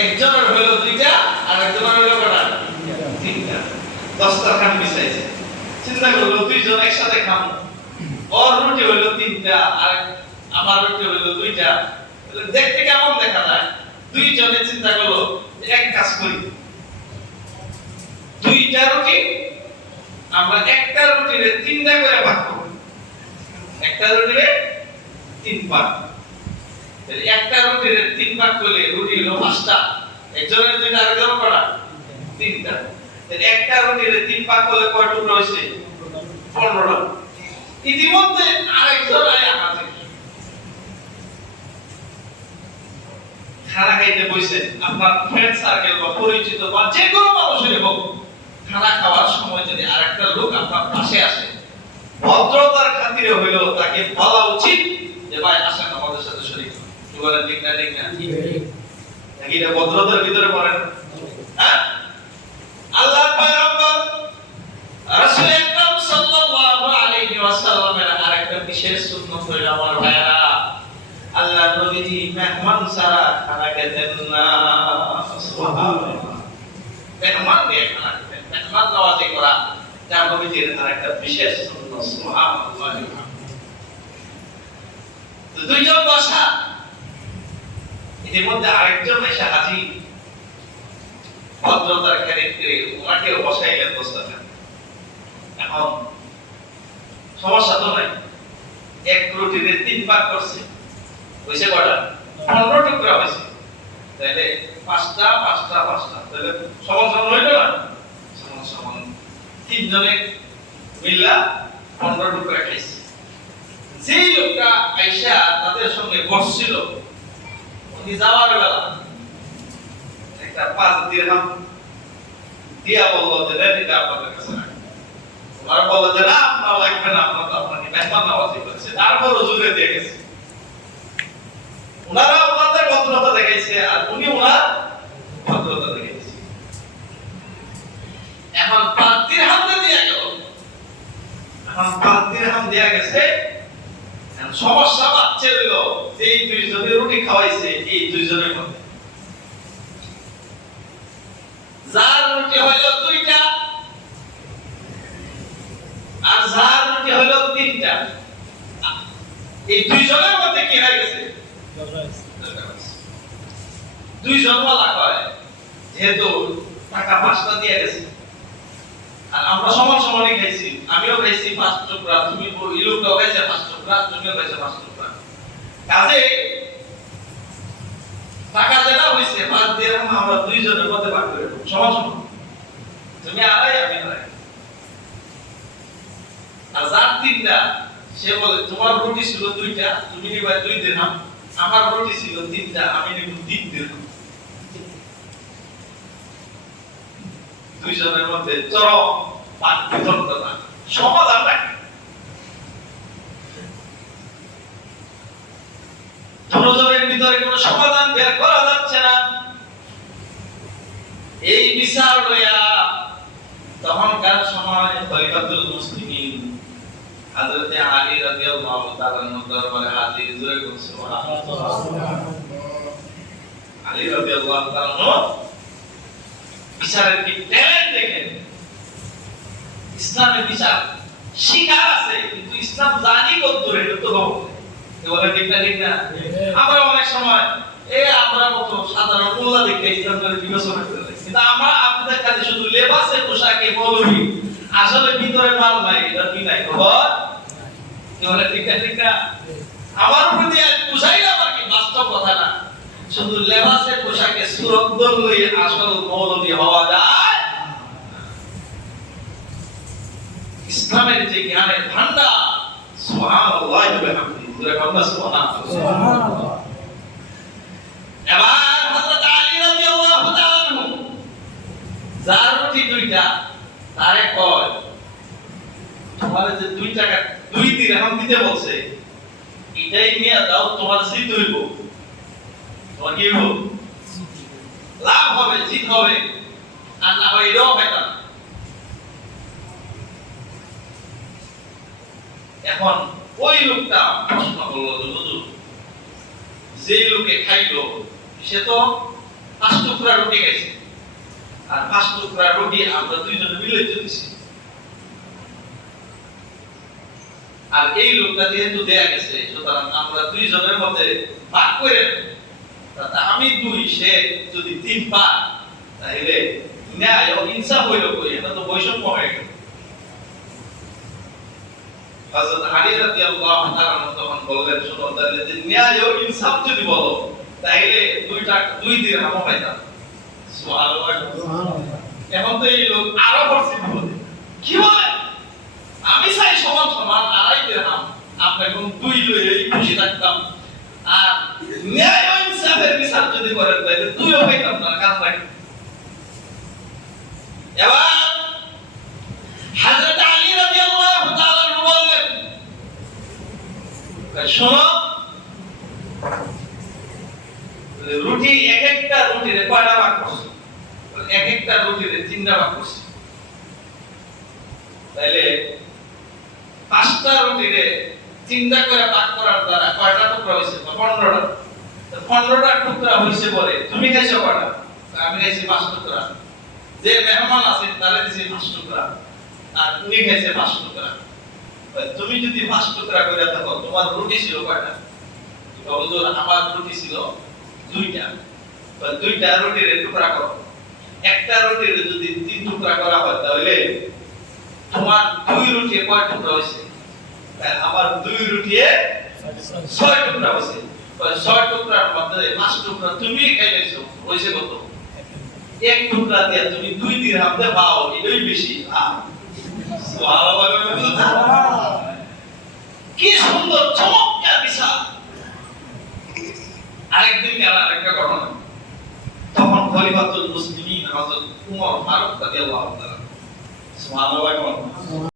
একজনের হলো দুইটা আর একজনের হলো কটা? তিনটা। দস্তরখান বিছাইছে, চিন্তা করলো দুইজন একসাথে খাবো, ওর রুটি হলো তিনটা আর আমার রুটি হলো দুইটা, দেখতে কেমন দেখা যায়? দুইজনে চিন্তা করলো এক কাজ করি, দুইটা রুটি আমরা একটা রুটিরে তিনটা করে ভাগ করব, একটা রুটিরে তিন ভাগ, তাহলে একটা রুটিরে তিন ভাগ করলে রুটি হলো পাঁচটা, একজনের দুইটা আরেকজনের কটা? তিনটা। তাহলে একটা রুটিরে তিন ভাগ করলে কয় টুকরা হইছে? 15টা। ইতিমধ্যে আরেকজন আমাদের খানা খাইতে বসে, আপনার ফ্রেন্ড সার্কেল বা পরিচিত বা যে কোনো মানুষের হোক, খানা খাওয়ার সময় যদি আরেকটা লোক আপনার পাশে আসে, ভদ্রতার খাতিরে হইলেও তাকে বলা উচিত যে ভাই আসেন আমাদের সাথে শরীক হন। কি বলেন, ঠিক না? ঠিক না? নাকি এটা ভদ্রতার ভিতরে পড়ে না? হ্যাঁ, আল্লাহ পয়গম্বর রাসূল আকরাম সাল্লাল্লাহু আলাইহি ওয়াসাল্লামের আরেকটা বিশেষ সুন্নাত হলো আমার ভাইরা, আল্লাহ নবীজি মেহমান ছাড়া খানা খেতেন না। সুবহানাল্লাহ। মেহমান দিয়ে খানা খেতেন, মেহমান নওয়াজি করা যা নবীজির আরেকটা বিশেষ সুন্নাত। সুবহানাল্লাহ। তো দুইজন বসা, ইতিমধ্যে আরেকজন এসে হাজির, ভদ্রতার ক্ষেত্রে ওনাকে বসাইলেন দোস্তাখানে। এখন সমস্যা তো নাই, এক রুটিতে তিন ভাগ করছে, হইছে কয়টা? 15 টুকরা হইছে, তাহলে পাঁচটা পাঁচটা পাঁচটা, তাহলে সমান সমান হইল না? সমান সমান। তিনজনে মিল্লা 15 টুকরা খাইছে। যেই লোকটা আইসা তাদের সঙ্গে বসছিল, উনি যাওয়ার বেলা একটা 5 দিরহাম দিয়া বললো যে এটা আপনাদের কাছে রাখেন। ওনারা বললো যে না, আপনার লাগবে না, আপনার তো আপনাকে মেহমান নওয়াজি করেছে, তারপর জুড়ে দিয়ে গেছে। ওনারা ওনাদের ভদ্রতা দেখাইছে আর উনি ওনার ভদ্রতা দেখাইছে। এখন 5 দিরহাম দিয়ে গেল, এখন 5 দিরহাম দেয়া গেছে। সমস্যা বাচ্চা হইল যে এই দুইজনের রুটি খাওয়াইছে, এই দুইজনের মধ্যে যার রুটি হইল দুইটা আর যার রুটি হইল তিনটা, এই দুইজনের মধ্যে কি হয়ে গেছে? দুইজন ওয়ালা কয় যেহেতু টাকা 5টা দিয়ে গেছে আর আমরা সমান সমানই খাইছি, আমিও খাইছি 5 টুকরা, তুমি ইলুকটাও খাইছে 5 টুকরা, তুমিও খাইছে 5 টুকরা, কাজে টাকা যেটা হইছে 5 দিরহাম আমরা দুইজনের মধ্যে ভাগ করে দেব, সমান সমান, তুমি আড়াই আমি আড়াই। আর যার তিনটা, সে বলে তোমার রুটি ছিল দুইটা, তুমি নিবা 2 দিরহাম, আমার রুটি ছিল তিনটা, আমি নিব 3 দিরহাম। দুইজনের মধ্যে চরম বাকবিতণ্ডা, সমাধান নাই। দুজনের ভিতরে কোনো সমাধান বের করা যাচ্ছে না। এই বিচার লইয়া তখনকার সময় খলিফাতুল মুসলিমিন হযরত আলী রাদিয়াল্লাহু তাআলা দরবারে হাজির, জোরে বলুন সুবহানাল্লাহ। আলী রাদিয়াল্লাহু তাআলা বিচারের কি ট্যালেন্ট দেখেন, ইসলামের বিচার শিকার আছে, কিন্তু ইসলাম জানি কতদূর এটা তো বলে, ঠিক না? ঠিক না? আমরা অনেক সময় আমরা মতো সাধারণ মোল্লা দেখে ইসলামের বিবেচনা করে, কিন্তু আমরা আপনাদের কাছে শুধু লেবাসে পোশাকে বলি, আসলে ভিতরে মাল নাই, এটা কি নাই খবর? কি বলে, ঠিক না? ঠিক না? আমার প্রতি বুঝাইলাম আর কি, বাস্তব কথা না, শুধু লেবাসে পোশাকে সুরত ধরলেই আসল মৌলবী হওয়া যায়? ইসলামের যে জ্ঞানের ভান্ডার, সুবহানাল্লাহ ওয়া বিহামদিহি, সুবহানাল্লাহ। এবার হযরত আলী রাদিয়াল্লাহু তাআলা আনহু যার রুটি দুইটা, তারে কয় তোমার যে 2 টাকা 2 দিরহাম দিতে বলছে, এটাই নিয়ে দাও, তোমার জিত হইব, তোমার কি হইব? লাভ হবে, জিত হবে, আর না হয় এটাও হয় না। এখন ওই লোকটা প্রশ্ন করলো যে হুজুর, যে লোকে খাইলো সে তো 5 টুকরা রুটি খাইছে, আর 5 টুকরা রুটি আমরা দুইজন মিলে দিয়েছি। আর এই লোকটা যেহেতু দেয়া গেছে, সুতরাং আমরা দুইজনের মধ্যে ভাগ করে নেব। তাতে আমি 2, সে যদি 3 পায়, তাহলে ন্যায় ও ইনসাফ হইল কই? এটা তো বৈষম্য হয়ে গেল। হযরত আলী রাদিয়াল্লাহু তাআলা তখন বললেন, শোনো, তাহলে যে ন্যায় ও ইনসাফ যদি বলো, তাহলে 2 দিরহাম পাইতাম। সুবহানাল্লাহ। এখন তো এই লোক আরো পরিস্থিতি বলে, কি বলে? আমি চাই সমান সমান 2.5 দিরহাম, আপনি এখন 2 লয়ে খুশি থাকতাম। আর ন্যায় ও ইনসাফের বিচার যদি করেন, তাহলে 2ও পাইতাম না, কারণ নাই। এবার হযরত আলী রাদিয়াল্লাহু তাআলা বললেন, শোনো, রুটি এক একটা রুটিরে কয়টা ভাগ করছে? এক একটা রুটিরে 3টা ভাগ করছে। তাহলে 5টা রুটিরে 3টা করে ভাগ করার দ্বারা কয়টা টুকরা হইছে? 15টা। 15টা টুকরা হইছে বলে তুমি খাইছো কয়টা? আমি খাইছি 5 টুকরা। যে মেহমান আছে তারে দিছি 5 টুকরা, আর তুমি খাইছে 5 টুকরা। তুমি যদি 5 টুকরা করে থাকো, তোমার রুটি ছিল কয়টা? হুজুর, আমার রুটি ছিল 2টা। তো 2টা রুটির টুকরা করো। একটা রুটির যদি 3 টুকরা করা হয়, তাহলে তোমার 2 রুটি কয় টুকরা হইছে? আমার 2 রুটিয়ে 6 টুকরা হইছে। তো 6 টুকরার মধ্যে 5 টুকরা তুমি খাইছো, হইছে কত? 1 টুকরা দিয়ে তুমি 2 দিরহাম দে পাও, এটাই বেশি। সুবহানাল্লাহ। কি সুন্দর চমৎকার বিচার। আরেকদিন গেল আরেকটা ঘটনা। তখন খলিফাতুল মুসলিমিন হযরত উমর ফারুক রাদিয়াল্লাহু তাআলা, সুবহানাল্লাহ।